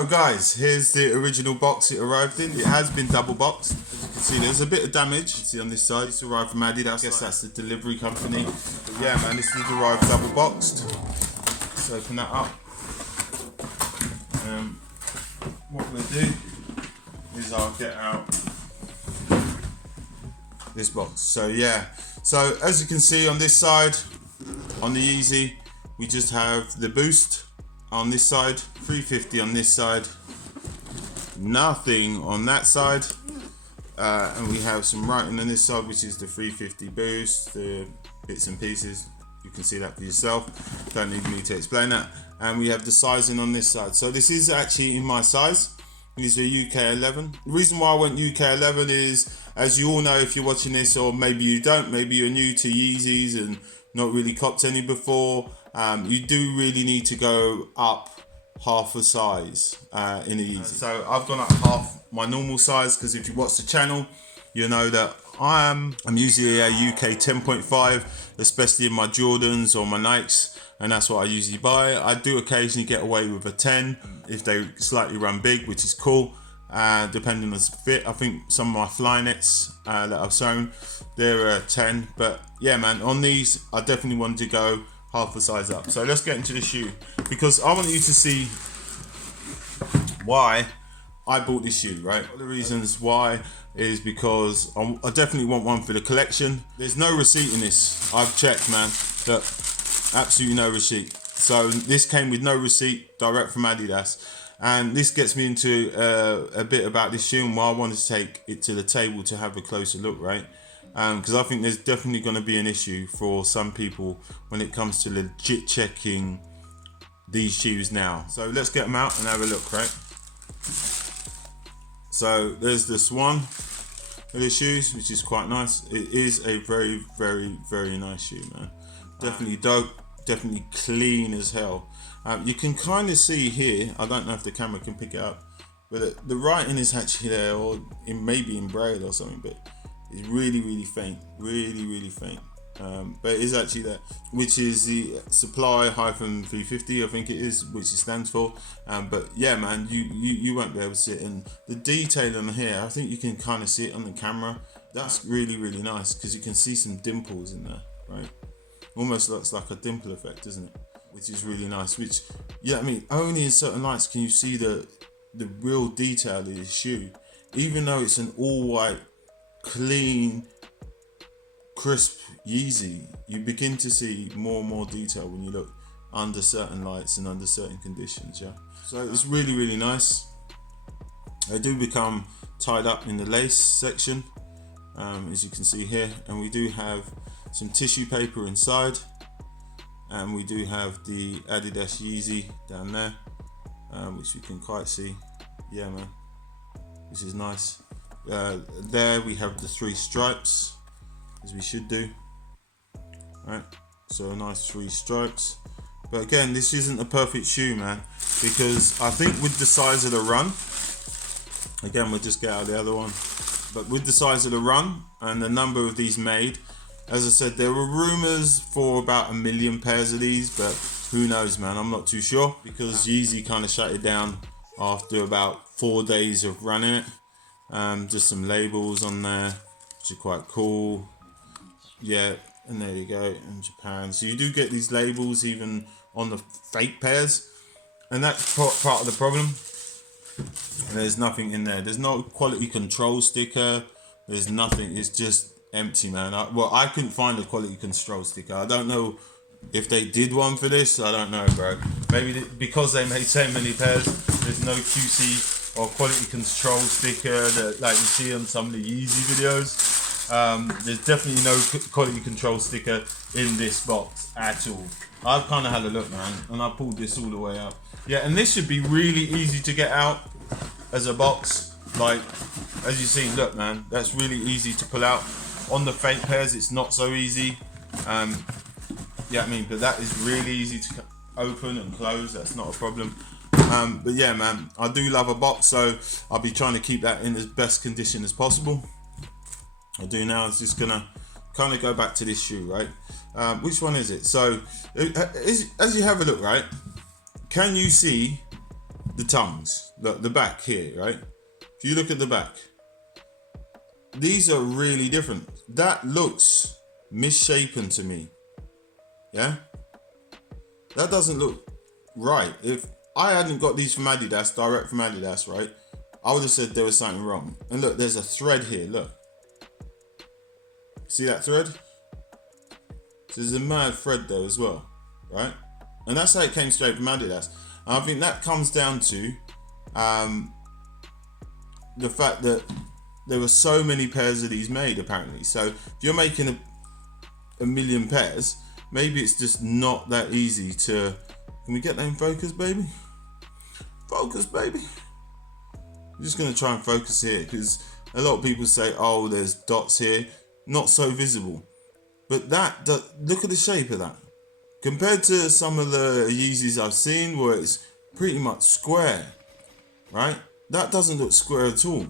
So guys, here's the original box it arrived in. It has been double boxed. As you can see, there's a bit of damage. You can see on this side, it's arrived from Adidas. I guess that's the delivery company. But yeah, man, this did arrive double boxed. Let's open that up. What we'll do is I'll get out this box. So yeah, so as you can see on this side, on the Yeezy, we just have the boost on this side, 350 on this side, nothing on that side, and we have some writing on this side, which is the 350 boost, the bits and pieces. You can see that for yourself, don't need me to explain that. And we have the sizing on this side. So this is actually in my size. It's a UK 11. The reason why I went UK 11 is, as you all know, if you're watching this, or maybe you don't, maybe you're new to Yeezys and not really copped any before, you do really need to go up half a size in a Yeezy. So I've gone up half my normal size, because if you watch the channel, you know that I'm usually a UK 10.5, especially in my Jordans or my Nikes, and that's what I usually buy. I do occasionally get away with a 10 if they slightly run big, which is cool, depending on the fit. I think some of my Flyknits that I've sewn, they're a 10, but yeah, man, on these I definitely wanted to go half a size up. So let's get into the shoe, because I want you to see why I bought this shoe, right? One of the reasons why is because I definitely want one for the collection. There's no receipt in this. I've checked, man. Look, absolutely no receipt. So this came with no receipt, direct from Adidas. And this gets me into a bit about this shoe and why I wanted to take it to the table to have a closer look, right? Because I think there's definitely going to be an issue for some people when it comes to legit checking these shoes now. So let's get them out and have a look, right? So there's this one of the shoes, which is quite nice. It is a very, very, very nice shoe, man. Definitely dope, definitely clean as hell. You can kind of see here, I don't know if the camera can pick it up, but the writing is actually there, or it may be in braille or something, but it's really, really faint, really, really faint. But it is actually there, which is the supply-350, I think it is, which it stands for. But yeah, man, you won't be able to see it. And the detail on here, I think you can kind of see it on the camera. That's really, really nice, because you can see some dimples in there, right? Almost looks like a dimple effect, doesn't it? Which is really nice. Which, yeah, I mean, only in certain lights can you see the real detail of this shoe. Even though it's an all-white, clean, crisp Yeezy, you begin to see more and more detail when you look under certain lights and under certain conditions, yeah? So it's really, really nice. They do become tied up in the lace section, as you can see here, and we do have some tissue paper inside, and we do have the Adidas Yeezy down there, which you can quite see. Yeah, man, this is nice. There we have the 3 stripes, as we should do. Right, so a nice 3 stripes. But again, this isn't a perfect shoe, man, because I think with the size of the run, again, we'll just get out the other one, but with the size of the run and the number of these made, as I said, there were rumors for about 1 million pairs of these, but who knows, man, I'm not too sure, because Yeezy kind of shut it down after about 4 days of running it. Just some labels on there, which are quite cool. Yeah, and there you go, in Japan. So you do get these labels even on the fake pairs, and that's part of the problem. There's nothing in there. There's no quality control sticker. There's nothing. It's just empty, man. I couldn't find a quality control sticker. I don't know if they did one for this. I don't know, bro. Maybe because they made so many pairs, there's no QC or quality control sticker that like you see on some of the Yeezy videos. There's definitely no quality control sticker in this box at all. I've kind of had a look, man, and I pulled this all the way up. Yeah, and this should be really easy to get out as a box. Like, as you see, look, man, that's really easy to pull out. On the fake pairs, it's not so easy. Yeah, I mean, but that is really easy to open and close. That's not a problem. But yeah, man, I do love a box, so I'll be trying to keep that in as best condition as possible. I do now is just gonna kind of go back to this shoe, right? Which one is it? So as you have a look, right, can you see the tongues, look, the back here, right? If you look at the back, these are really different. That looks misshapen to me. Yeah? That doesn't look right. If I hadn't got these from Adidas, direct from Adidas, right, I would have said there was something wrong. And look, there's a thread here, look. See that thread? So there's a mad thread there as well, right? And that's how it came straight from Adidas. And I think that comes down to the fact that there were so many pairs of these made, apparently. So if you're making a million pairs, maybe it's just not that easy to... Can we get that in focus, baby? Focus, baby. I'm just going to try and focus here, because a lot of people say, oh, there's dots here. Not so visible. But look at the shape of that. Compared to some of the Yeezys I've seen where it's pretty much square, right? That doesn't look square at all,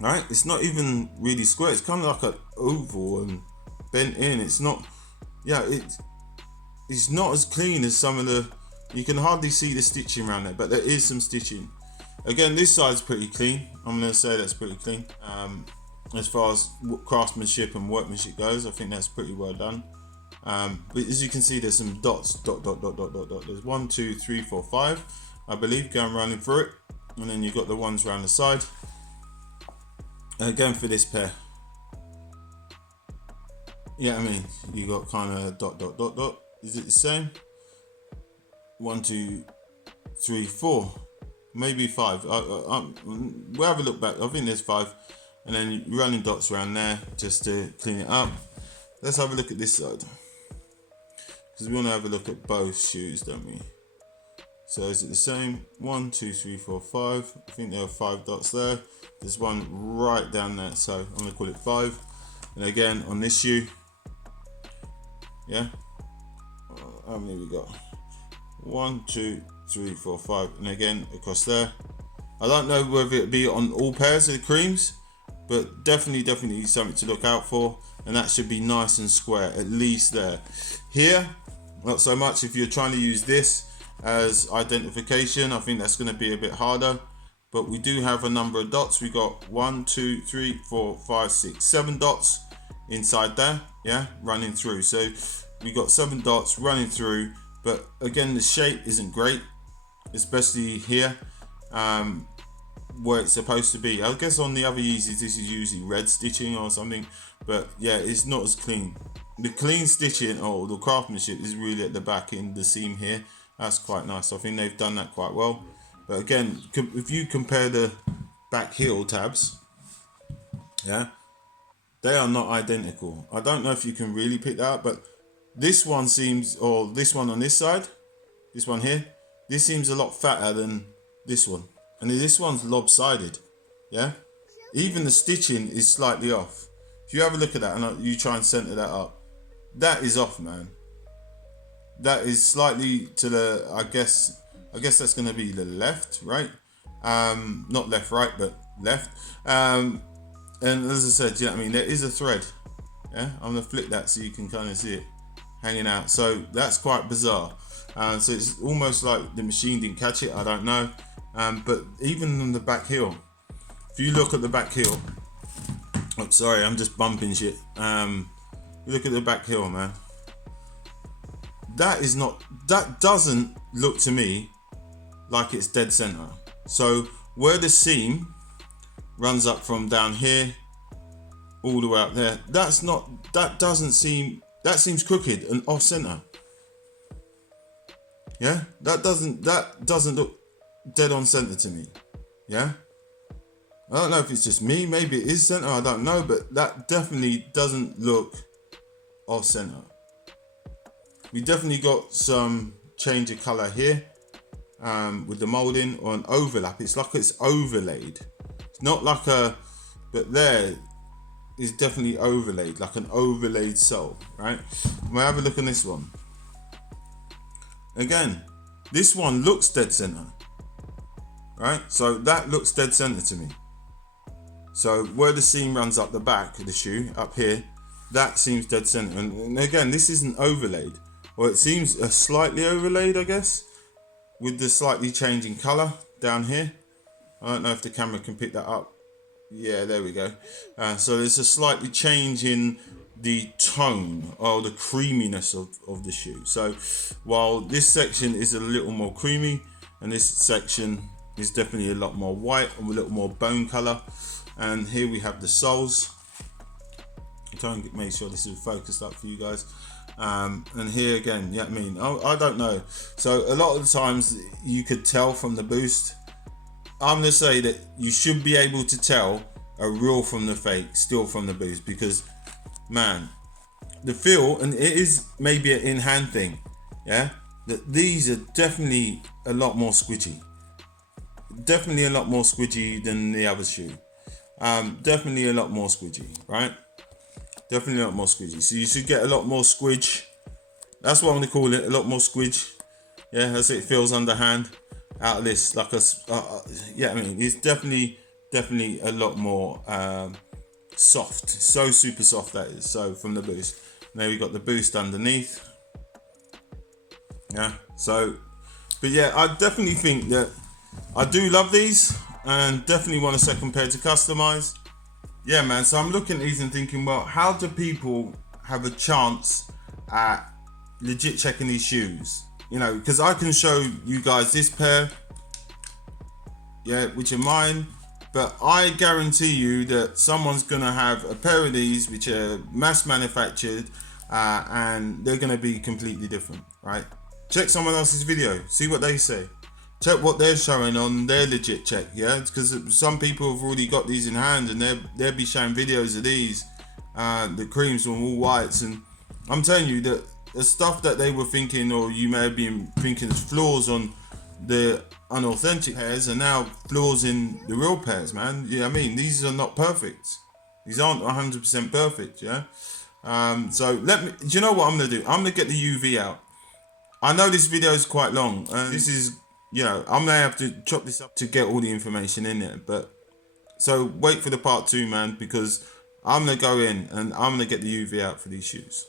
right? It's not even really square. It's kind of like an oval and bent in. It's not, yeah, it's not as clean as some of the, you can hardly see the stitching around there, but there is some stitching. Again, this side's pretty clean. I'm going to say that's pretty clean. As far as craftsmanship and workmanship goes, I think that's pretty well done. But as you can see, there's some dots, dot. There's 1, 2, 3, 4, 5, I believe, going running through it. And then you've got the ones around the side. And again, for this pair, yeah, I mean, you got kind of dot. Is it the same? 1, 2, 3, 4, maybe 5. We'll have a look back. I think there's 5. And then you're running dots around there just to clean it up. Let's have a look at this side, because we want to have a look at both shoes, don't we? So is it the same? 1, 2, 3, 4, 5. I think there are 5 dots there. There's one right down there, so I'm going to call it 5. And again, on this shoe, yeah, how many we got? 1, 2, 3, 4, 5. And again, across there. I don't know whether it'd be on all pairs of the creams, but definitely something to look out for. And that should be nice and square, at least there. Here, not so much. If you're trying to use this as identification, I think that's going to be a bit harder. But we do have a number of dots. We got 1, 2, 3, 4, 5, 6, 7 dots inside there, yeah, running through. So we got 7 dots running through. But again, the shape isn't great, especially here. Where it's supposed to be. I guess on the other Yeezys this is usually red stitching or something, but yeah, it's not as clean. The clean stitching or the craftsmanship is really at the back in the seam here. That's quite nice. I think they've done that quite well. But again, if you compare the back heel tabs, yeah, they are not identical. I don't know if you can really pick that up, but this one seems, or this one on this side, this one here, this seems a lot fatter than this one. And this one's lopsided, yeah? Even the stitching is slightly off. If you have a look at that and you try and center that up, that is off, man. That is slightly to the, I guess that's going to be the left, right? Not left, right, but left. And as I said, you know what I mean? There is a thread, yeah? I'm going to flick that so you can kind of see it hanging out. So that's quite bizarre. So it's almost like the machine didn't catch it, I don't know. But even on the back heel, if you look at the back heel, oh, sorry, I'm just bumping shit. You look at the back heel, man. That doesn't look to me like it's dead center. So where the seam runs up from down here all the way up there, that seems crooked and off center. Yeah, that doesn't look dead on center to me. Yeah, I don't know if it's just me, maybe it is center, I don't know, but that definitely doesn't look off center. We definitely got some change of color here with the molding or an overlap. It's like it's overlaid. It's not like a, but there is definitely overlaid, like an overlaid sole, right? We'll have a look on this one. Again, this one looks dead center. Right, so that looks dead center to me. So where the seam runs up the back of the shoe, up here, that seems dead center. And again, this isn't overlaid, or it seems slightly overlaid, I guess. with the slightly changing color down here. I don't know if the camera can pick that up. Yeah, there we go. So there's a slightly change in the tone or the creaminess of the shoe. So while this section is a little more creamy and this section is definitely a lot more white and a little more bone color. And here we have the soles. I'll try and make sure this is focused up for you guys. And here again, yeah, I don't know. So a lot of the times you could tell from the Boost. I'm gonna say that you should be able to tell a real from the fake, still from the Boost, because man, the feel, and it is maybe an in-hand thing, yeah, that these are definitely a lot more squidgy. Definitely a lot more squidgy than the other shoe. Definitely a lot more squidgy, right? Definitely a lot more squidgy. So you should get a lot more squidge. That's what I'm gonna call it, a lot more squidge. Yeah, that's it feels underhand out of this. Like yeah, it's definitely a lot more soft. So super soft that is. So from the Boost. Now we got the Boost underneath. Yeah. So, but yeah, I definitely think that I do love these and definitely want a second pair to customize. Yeah, man. So I'm looking at these and thinking, well, how do people have a chance at legit checking these shoes? You know, because I can show you guys this pair, yeah, which are mine, but I guarantee you that someone's gonna have a pair of these which are mass manufactured, and they're gonna be completely different, right? Check someone else's video, see what they say. Check what they're showing on their legit check, yeah? Because some people have already got these in hand and they'll be showing videos of these, the creams from all whites, and I'm telling you that the stuff that they were thinking, or you may have been thinking as flaws on the unauthentic pairs, are now flaws in the real pairs, man. Yeah, these are not perfect. These aren't 100% perfect, yeah? So do you know what I'm gonna do? I'm gonna get the UV out. I know this video is quite long, and this is, I'm gonna have to chop this up to get all the information in it. But so wait for the part 2, man, because I'm gonna go in and I'm gonna get the UV out for these shoes.